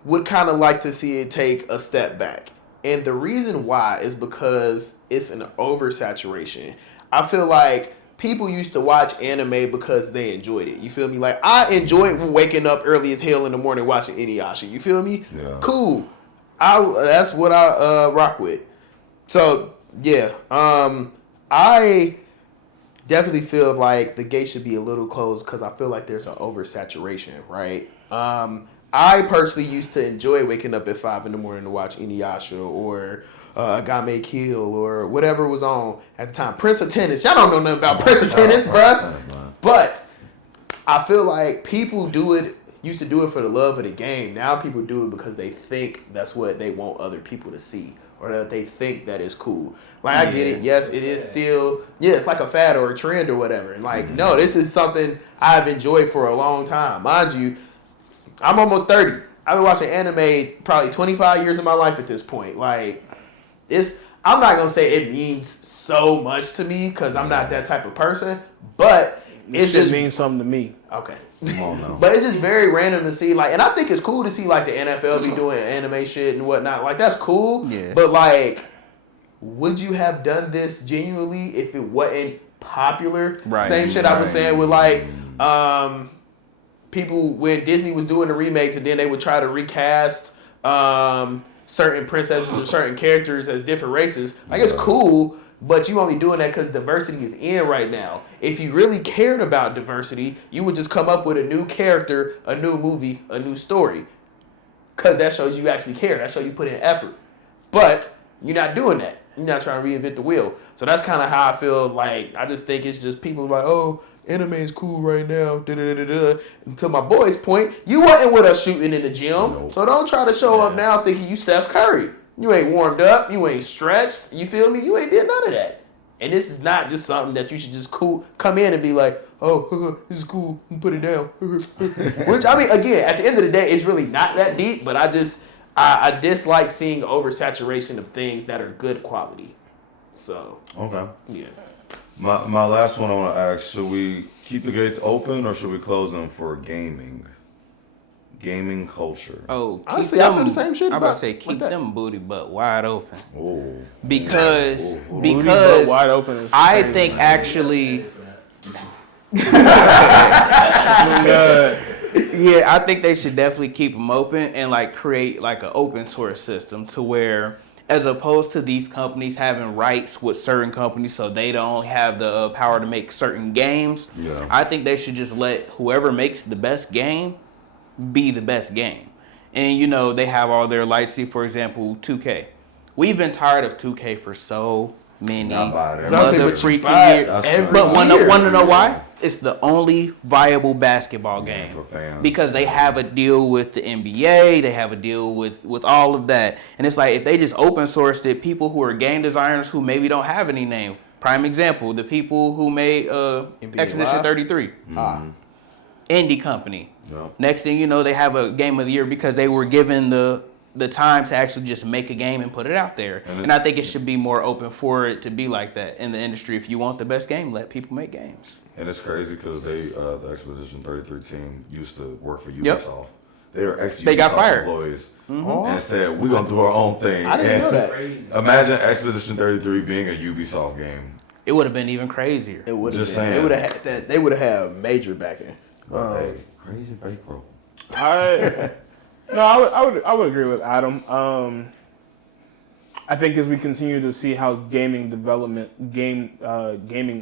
would kind of like to see it take a step back. And the reason why is because it's an oversaturation. I feel like people used to watch anime because they enjoyed it. You feel me? Like, I enjoyed waking up early as hell in the morning watching Inuyasha. You feel me? Yeah. Cool. That's what I rock with. So, yeah. I definitely feel like the gate should be a little closed because I feel like there's an oversaturation, right? I personally used to enjoy waking up at 5 a.m. to watch Inuyasha or Game Kill or whatever was on at the time. Prince of Tennis. Y'all don't know nothing about Prince of Tennis, bruh. But I feel like people used to do it for the love of the game. Now people do it because they think that's what they want other people to see or that they think that is cool. Like, I get it. Yes, it is still, it's like a fad or a trend or whatever. And like, no, this is something I've enjoyed for a long time. Mind you, I'm almost 30. I've been watching anime probably 25 years of my life at this point. Like, I'm not going to say it means so much to me because I'm not that type of person, but it just means something to me. Okay. But it's just very random to see, like, and I think it's cool to see, like, the NFL be doing anime shit and whatnot. Like, that's cool. Yeah. But, like, would you have done this genuinely if it wasn't popular? Right. Same shit I was saying with like people when Disney was doing the remakes and then they would try to recast certain princesses or certain characters as different races. Like it's cool, but you only doing that because diversity is in right now. If you really cared about diversity, you would just come up with a new character, a new movie, a new story. Because that shows you actually care. That shows you put in effort. But you're not doing that. You're not trying to reinvent the wheel. So that's kind of how I feel. Like, I just think it's just people like, oh, anime is cool right now. Da-da-da-da-da. And to my boy's point, you wasn't with us shooting in the gym. Nope. So don't try to show up now thinking you Steph Curry. You ain't warmed up. You ain't stretched. You feel me? You ain't did none of that. And this is not just something that you should just come in and be like, oh, this is cool. Put it down. Which, I mean, again, at the end of the day, it's really not that deep. But I dislike seeing oversaturation of things that are good quality. So, Okay. yeah. My last one I want to ask, should we keep the gates open or should we close them for gaming? Gaming culture. Oh, Honestly, I feel the same shit I'm about about- to say like keep that. them booty butt wide open Oh. because Booty butt wide open is I crazy. think actually yeah, I think they should definitely keep them open and like create like an open source system to where, as opposed to these companies having rights with certain companies so they don't have the power to make certain games, Yeah. I think they should just let whoever makes the best game be the best game. And you know, they have all their licensing, for example, 2K. We've been tired of 2K for so many Not buy it. Y'all say, mother but you freaking buy it years. every But want year. to know why? It's the only viable basketball game for fans. because they have a deal with the NBA, they have a deal with all of that, and it's like if they just open sourced it, people who are game designers who maybe don't have any name. Prime example, the people who made Expedition Live? 33, indie company. Yeah. Next thing you know, they have a game of the year because they were given the time to actually just make a game and put it out there. And I think it should be more open for it to be like that in the industry. If you want the best game, let people make games. And it's crazy because the Expedition 33 team used to work for Ubisoft. Yep. They were ex-Ubisoft They got fired. employees Oh. and said, we're going to do our own thing. I didn't And know that. Crazy. Imagine Expedition 33 being a Ubisoft game. It would have been even crazier. It would have Just been. saying. They would have had that. They would have had major backing. Hey, crazy bankroll. I would agree with Adam. I think as we continue to see how gaming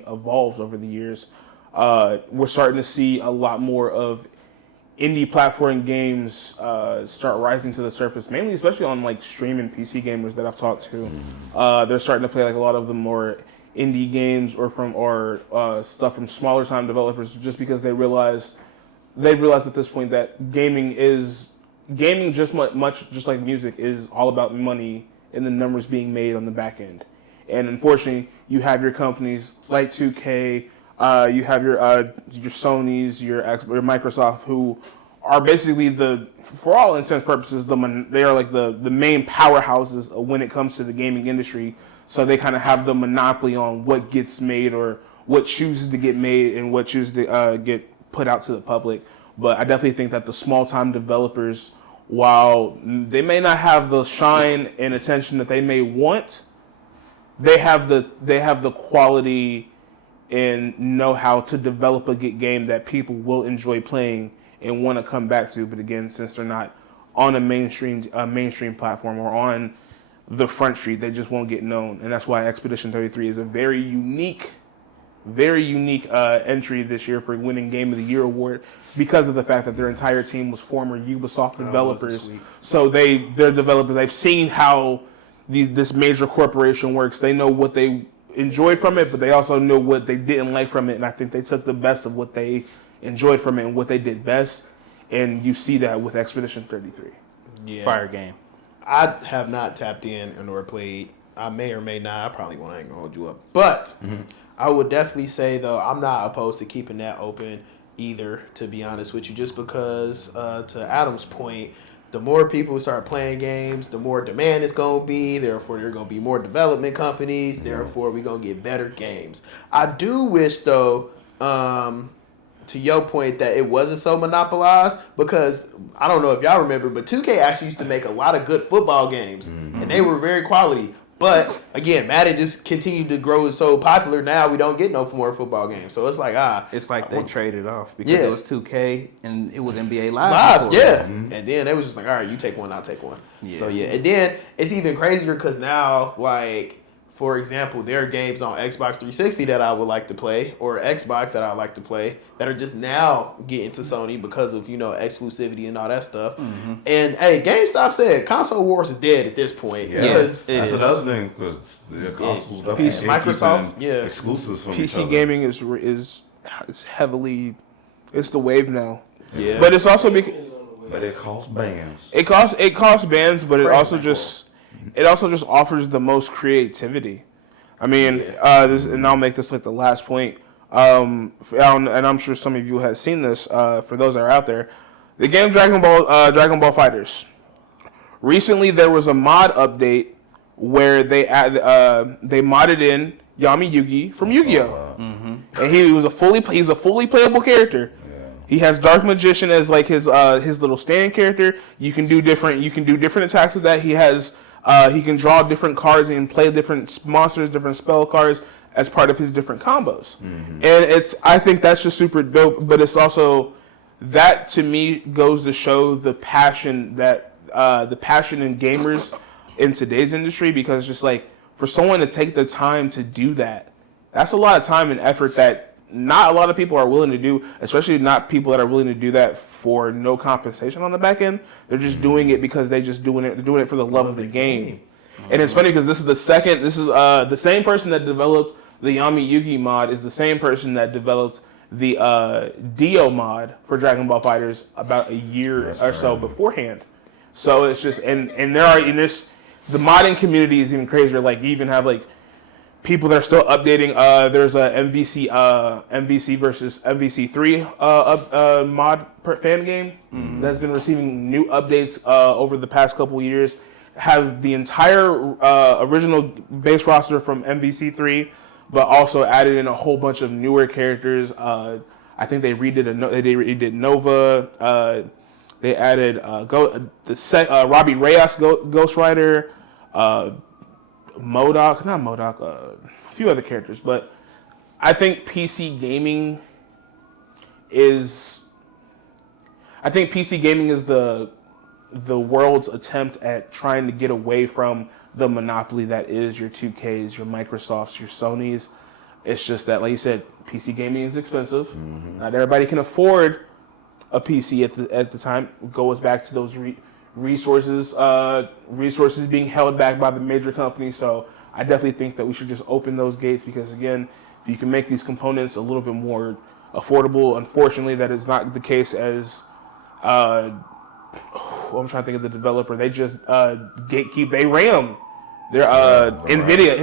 evolves over the years, we're starting to see a lot more of indie platform games start rising to the surface, mainly especially on like streaming PC gamers that I've talked to. They're starting to play like a lot of the more indie games or stuff from smaller time developers just because they've realized at this point that gaming just much just like music is all about money and the numbers being made on the back end. And unfortunately, you have your companies like 2K, you have your Sonys, your Microsoft, who are basically for all intents and purposes, they are like the main powerhouses when it comes to the gaming industry. So they kind of have the monopoly on what gets made or what chooses to get made and what chooses to get put out to the public. But I definitely think that the small-time developers, while they may not have the shine and attention that they may want, they have the quality and know-how to develop a good game that people will enjoy playing and want to come back to. But again, since they're not on a mainstream platform or on the front street, they just won't get known. And that's why Expedition 33 is a very unique entry this year for winning Game of the Year award because of the fact that their entire team was former Ubisoft developers. So they're developers. They've seen how this major corporation works. They know what they enjoyed from it, but they also know what they didn't like from it. And I think they took the best of what they enjoyed from it and what they did best. And you see that with Expedition 33. Yeah. Fire game. I have not tapped in or played. I may or may not. I probably won't. I ain't gonna hold you up. But I would definitely say, though, I'm not opposed to keeping that open either, to be honest with you, just because, to Adam's point, the more people start playing games, the more demand it's going to be. Therefore, there are going to be more development companies. Therefore, we're going to get better games. I do wish, though, to your point, that it wasn't so monopolized, because I don't know if y'all remember, but 2K actually used to make a lot of good football games, and they were very quality. But again, Madden just continued to grow so popular. Now we don't get no more football games, so it's like It's like they traded off because Yeah. it was 2K and it was NBA Live. live, before. yeah. And then they was just like, all right, you take one, I'll take one. So yeah, and then it's even crazier because now, like, for example, there are games on Xbox 360 that I would like to play, or Xbox that I would like to play, that are just now getting to Sony because of, you know, exclusivity and all that stuff. And hey, GameStop said console wars is dead at this point. Yeah, Because that's another thing because the console stuff, Microsoft, exclusives from each PC other. gaming is heavily, it's the wave now. Yeah. But it's also because But it costs bands. it costs bands, but it also just offers the most creativity. I mean, and I'll make this like the last point. And I'm sure some of you have seen this. For those that are out there, the game Dragon Ball Fighters. Recently, there was a mod update where they modded in Yami Yugi from Yu-Gi-Oh, and he's a fully playable character. He has Dark Magician as like his little stand character. You can do different attacks with that. He can draw different cards and play different monsters, different spell cards as part of his different combos. And I think that's just super dope. But it's also, that to me goes to show the passion in gamers in today's industry, because just like for someone to take the time to do that, that's a lot of time and effort that not a lot of people are willing to do, especially not people that are willing to do that for no compensation on the back end. They're just doing it because they're doing it for the love of the game. And it's funny because this is the same person that developed the Yami Yugi mod is the same person that developed the Dio mod for Dragon Ball Fighters about a year or so beforehand. So it's just the modding community is even crazier. Like, you even have like people that are still updating. There's a MVC versus MVC3 mod fan game that's been receiving new updates over the past couple years. Have the entire original base roster from MVC3, but also added in a whole bunch of newer characters. I think they redid Nova. They added Robbie Reyes, Ghost Rider. a few other characters, but I think PC gaming is the world's attempt at trying to get away from the monopoly that is your 2Ks, your Microsofts, your Sonys. It's just that, like you said, PC gaming is expensive. Not everybody can afford a PC at the time. It goes back to those resources being held back by the major companies. So I definitely think that we should just open those gates, because again, if you can make these components a little bit more affordable, unfortunately that is not the case as I'm trying to think of the developer. They just Gatekeep. They RAM. They're Nvidia.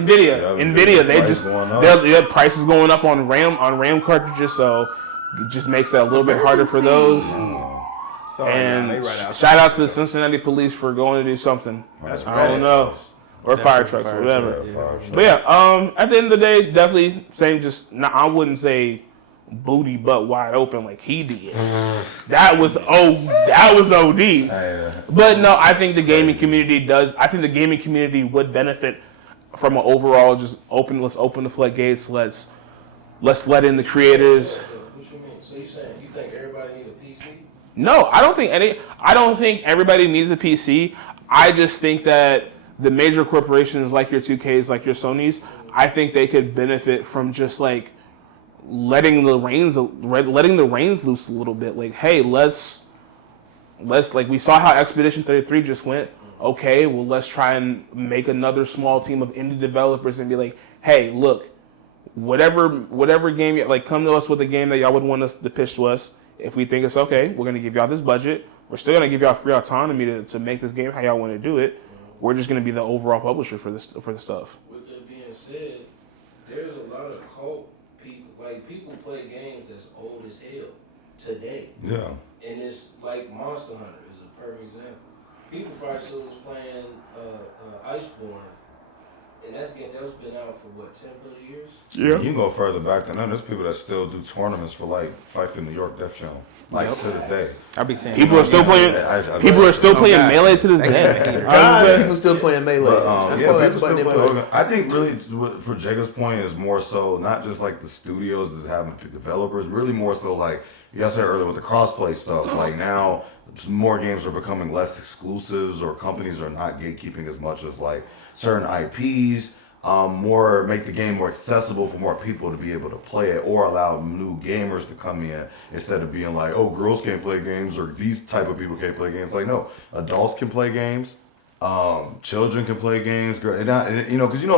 They just their price is going up on RAM cartridges, so it just makes that a little bit harder for those. And shout out to the Cincinnati police for going to do something. That's I don't know. Or fire trucks, or whatever. But yeah, at the end of the day, definitely same. I wouldn't say booty butt wide open like he did. That was OD. But no, I think the gaming community does. I think the gaming community would benefit from an overall just open. Let's open the floodgates. Let's let in the creators. What you mean? So you saying you think everybody need a PC? No, I don't think everybody needs a PC. I just think that the major corporations like your 2Ks, like your Sonys, I think they could benefit from just like letting the reins loose a little bit. Like, hey, let's like, we saw how Expedition 33 just went. Okay, well, let's try and make another small team of indie developers and be like, hey, look, whatever game, like, come to us with a game that y'all would want us to pitch to us. If we think it's okay, we're going to give y'all this budget. We're still going to give y'all free autonomy to make this game how y'all want to do it. We're just going to be the overall publisher for the stuff. With that being said, there's a lot of cult people. Like, people play games that's old as hell today. Yeah. And it's like Monster Hunter is a perfect example. People probably still was playing Iceborne And that's been out for what, 10 plus years? Yeah. You can go further back than that. There's people that still do tournaments for like Fight for New York Def Jam. Like to this day. I be saying people are still playing. People are still playing Melee to this day. People still playing Melee. I think really for Jacob's point is more so not just like the studios is having developers, really more so like you said earlier with the crossplay stuff. Like now more games are becoming less exclusives or companies are not gatekeeping as much as like certain IPs. More make the game more accessible for more people to be able to play it, or allow new gamers to come in instead of being like, oh, girls can't play games or these type of people can't play games. Like, no, adults can play games, children can play games. Because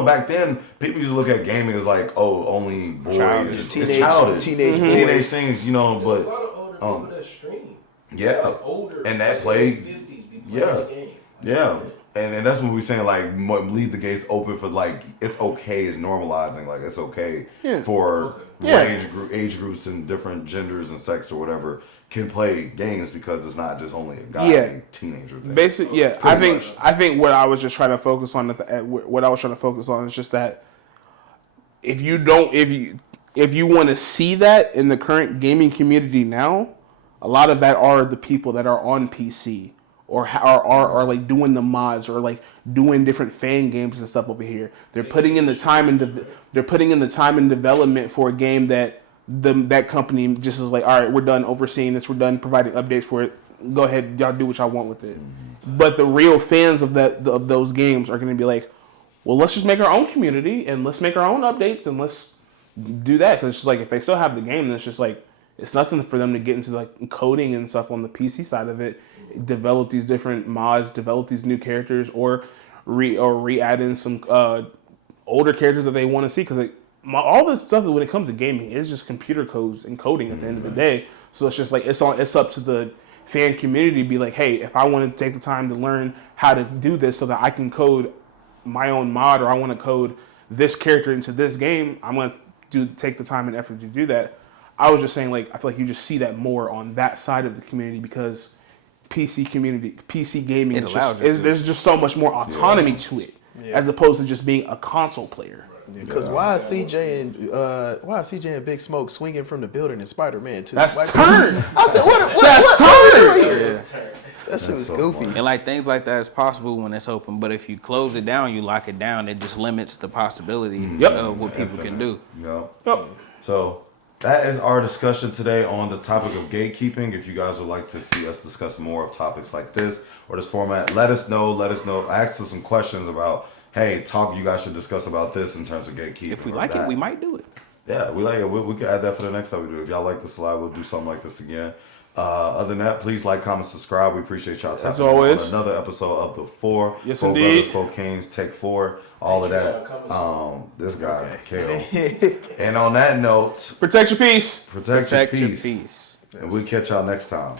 back then people used to look at gaming as like, oh, only boys, teenage things, There's a lot of older people that stream. Yeah, like older, and that like played, 50s, be playing yeah, the game. yeah. And that's when we're saying like leave the gates open for like it's okay, it's normalizing, like it's okay for age groups and different genders and sex or whatever can play games because it's not just only a guy teenager thing. Basically, yeah. I think what I was just trying to focus on is just that if you want to see that in the current gaming community now, a lot of that are the people that are on PC. Or are like doing the mods or like doing different fan games and stuff over here. They're putting in the time and development for a game that that company just is like, all right, we're done overseeing this, we're done providing updates for it. Go ahead, y'all do what y'all want with it. But the real fans of those games are going to be like, well, let's just make our own community and let's make our own updates and let's do that, because it's just like if they still have the game, then it's just like it's nothing for them to get into like coding and stuff on the PC side of it. Develop these different mods, develop these new characters, or re-add in some older characters that they want to see. Because all this stuff when it comes to gaming is just computer codes and coding at the end of the day. So it's just like it's up to the fan community to be like, hey, if I want to take the time to learn how to do this so that I can code my own mod, or I want to code this character into this game, I'm going to take the time and effort to do that. I was just saying, like, I feel like you just see that more on that side of the community because PC gaming there's just so much more autonomy to it as opposed to just being a console player. Because why is CJ and Big Smoke swinging from the building in Spider-Man 2? That's turn. I said, That's turn. That shit was goofy. And like things like that is possible when it's open, but if you close it down, you lock it down, it just limits the possibility of what people can do. So that is our discussion today on the topic of gatekeeping. If you guys would like to see us discuss more of topics like this or this format, let us know. Ask us some questions about, hey, you guys should discuss about this in terms of gatekeeping. If we like it, we might do it. Yeah, we like it. We can add that for the next time we do it. If y'all like this live, we'll do something like this again. Other than that, please like, comment, subscribe. We appreciate y'all tapping on another episode of the 4. Yes, Four indeed. Brothers, 4 Kings, Take 4, all of that. This guy, Kale. And on that note, Protect your peace. Protect your peace. And we'll catch y'all next time.